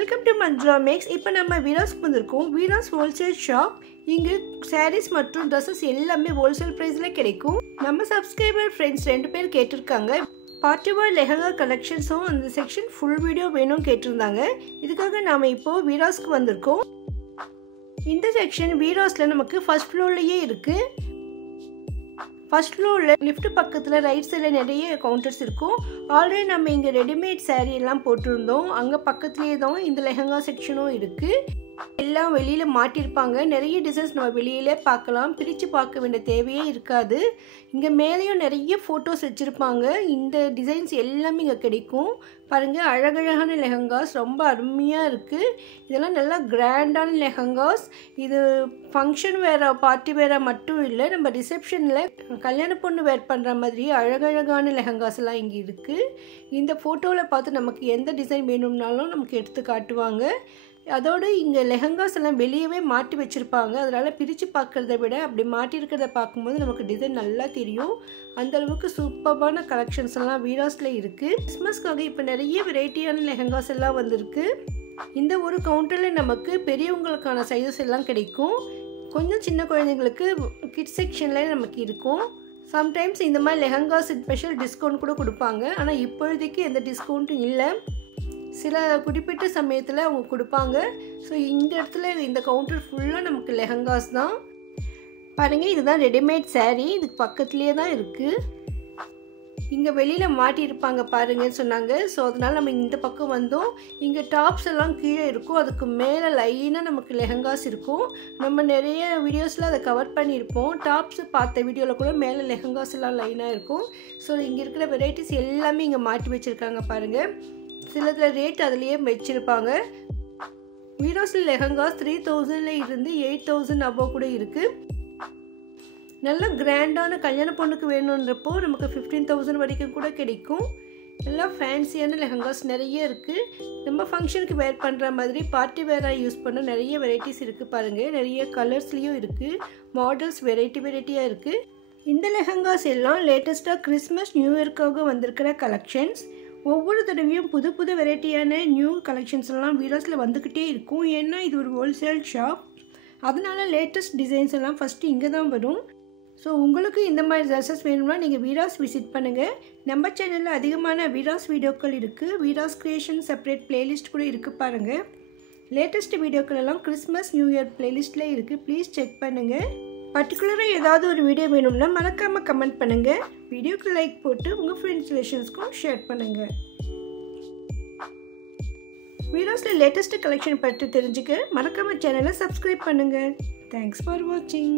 Welcome to Manjula maths. இப்போ நம்ம வீராஸ்க்கு வந்திருக்கோம். Veeras wholesale shop. இங்கே சாரீஸ் மற்றும் ட்ரெஸ்ஸஸ் எல்லாமே ஹோல்சேல் ப்ரைஸில் கிடைக்கும். நம்ம சப்ஸ்கிரைபர் ஃப்ரெண்ட்ஸ் 2 பேர் கேட்டிருக்காங்க. பார்ட்டி வேர் லெஹங்கா கலெக்ஷன்ஸும் அந்த செக்ஷன் ஃபுல் வீடியோ வேணும்னு கேட்டிருந்தாங்க. இதுக்காக நாம் இப்போது வீராஸ்க்கு வந்திருக்கோம். இந்த செக்ஷன் வீராஸில் நமக்கு ஃபர்ஸ்ட் ஃப்ளோர்லேயே இருக்குது. ஃபர்ஸ்ட் ஃப்ளோரில் லிஃப்ட் பக்கத்தில் ரைட் சைடில் நிறைய கவுண்டர்ஸ் இருக்கும். ஆல்ரெடி நம்ம இங்கே ரெடிமேட் சாரீ எல்லாம் போட்டிருந்தோம். அங்கே பக்கத்துலேயே தான் இந்த லெஹங்கா செக்ஷனும் இருக்குது. எல்லாம் வெளியில் மாட்டியிருப்பாங்க. நிறைய டிசைன்ஸ் நம்ம வெளியிலே பார்க்கலாம். பிரித்து பார்க்க வேண்டிய தேவையே இருக்காது. இங்கே மேலேயும் நிறைய ஃபோட்டோஸ் வச்சுருப்பாங்க. இந்த டிசைன்ஸ் எல்லாமே இங்கே கிடைக்கும். பாருங்கள், அழகழகான லெஹங்காஸ் ரொம்ப அருமையாக இருக்குது. இதெல்லாம் நல்லா கிராண்டான லெஹங்காஸ். இது ஃபங்க்ஷன் வேறு பார்ட்டி வேறு மட்டும் இல்லை, நம்ம ரிசப்ஷனில் கல்யாண பொண்ணு வேர் பண்ணுற மாதிரி அழகழகான லெஹங்காஸ் எல்லாம் இங்கே இருக்குது. இந்த ஃபோட்டோவில் பார்த்து நமக்கு எந்த டிசைன் வேணும்னாலும் நமக்கு எடுத்து காட்டுவாங்க. அதோடு இங்கே லெஹங்காஸ் எல்லாம் வெளியவே மாட்டி வச்சுருப்பாங்க. அதனால் பிரித்து பார்க்குறத விட அப்படி மாட்டியிருக்கிறத பார்க்கும்போது நமக்கு டிசைன் நல்லா தெரியும். அந்தளவுக்கு சூப்பரான கலெக்ஷன்ஸ் எல்லாம் வீராஸில் இருக்குது. கிறிஸ்மஸ்க்காக இப்போ நிறைய வெரைட்டியான லெஹங்காஸ் எல்லாம் வந்திருக்கு. இந்த ஒரு கவுண்டரில் நமக்கு பெரியவங்களுக்கான சைஸஸ் எல்லாம் கிடைக்கும். கொஞ்சம் சின்ன குழந்தைங்களுக்கு கிட்ஸ் செக்ஷனில் நமக்கு இருக்கும். சம்டைம்ஸ் இந்த மாதிரி லெஹங்காஸ் ஸ்பெஷல் டிஸ்கவுண்ட் கூட கொடுப்பாங்க. ஆனால் இப்போதைக்கு எந்த டிஸ்கவுண்ட்டும் இல்லை. சில குறிப்பிட்ட சமயத்தில் அவங்க கொடுப்பாங்க. ஸோ இந்த இடத்துல இந்த கவுண்டர் ஃபுல்லாக நமக்கு லெஹங்காஸ் தான். பாருங்கள், இதுதான் ரெடிமேட் சாரீ. இதுக்கு பக்கத்துலேயே தான் இருக்குது. இங்கே வெளியில் மாட்டியிருப்பாங்க பாருங்கன்னு சொன்னாங்க. ஸோ அதனால் நம்ம இந்த பக்கம் வந்தோம். இங்கே டாப்ஸ் எல்லாம் கீழே இருக்கும். அதுக்கு மேலே லைனாக நமக்கு லெஹங்காஸ் இருக்கும். நம்ம நிறைய வீடியோஸில் அதை கவர் பண்ணியிருப்போம். டாப்ஸ் பார்த்த வீடியோவில் கூட மேலே லெஹங்காஸ் எல்லாம் லைனாக இருக்கும். ஸோ இங்கே இருக்கிற வெரைட்டிஸ் எல்லாமே இங்கே மாட்டி வச்சுருக்காங்க பாருங்கள். சிலதில் ரேட் அதுலேயே வச்சுருப்பாங்க. வீராஸில் லெஹங்காஸ் 3000 இருந்து 8000 அபோவ் கூட இருக்குது. நல்ல கிராண்டான கல்யாண பொண்ணுக்கு வேணுன்றப்போ நமக்கு 15000 வரைக்கும் கூட கிடைக்கும். நல்லா ஃபேன்சியான லெஹங்காஸ் நிறைய இருக்குது. நம்ம ஃபங்க்ஷனுக்கு வேர் பண்ணுற மாதிரி பார்ட்டி வேராக யூஸ் பண்ண நிறைய வெரைட்டிஸ் இருக்குது பாருங்கள். நிறைய கலர்ஸ்லேயும் இருக்குது. மாடல்ஸ் வெரைட்டியாக இருக்குது. இந்த லெஹங்காஸ் எல்லாம் லேட்டஸ்ட்டாக கிறிஸ்மஸ் நியூ இயர்க்காக வந்திருக்கிற கலெக்ஷன்ஸ். ஒவ்வொரு தடவையும் புது புது வெரைட்டியான நியூ கலெக்ஷன்ஸ் எல்லாம் வீராஸில் வந்துக்கிட்டே இருக்கும். ஏன்னா இது ஒரு ஹோல்சேல் ஷாப். அதனால் லேட்டஸ்ட் டிசைன்ஸ் எல்லாம் ஃபஸ்ட்டு இங்கே தான் வரும். ஸோ உங்களுக்கு இந்த மாதிரி ட்ரெஸ்ஸஸ் வேணும்னா நீங்கள் வீராஸ் விசிட் பண்ணுங்கள். நம்ம சேனலில் அதிகமான வீராஸ் வீடியோக்கள் இருக்குது. வீராஸ் கிரியேஷன் செப்பரேட் பிளேலிஸ்ட் கூட இருக்குது பாருங்கள். லேட்டஸ்ட் வீடியோக்கள் எல்லாம் கிறிஸ்மஸ் நியூ இயர் பிளேலிஸ்ட்டில் இருக்குது. ப்ளீஸ் செக் பண்ணுங்கள். பர்டிகுலராக ஏதாவது ஒரு வீடியோ வேணும்னா மறக்காமல் கமெண்ட் பண்ணுங்கள். வீடியோக்கு லைக் போட்டு உங்கள் ஃப்ரெண்ட்ஸ் ரிலேஷன்ஸ்க்கும் ஷேர் பண்ணுங்கள். வீடியோஸில் லேட்டஸ்ட் கலெக்ஷன் பற்றி தெரிஞ்சுக்க மறக்காமல் சேனலை சப்ஸ்கிரைப் பண்ணுங்கள். தேங்க்ஸ் ஃபார் வாட்சிங்.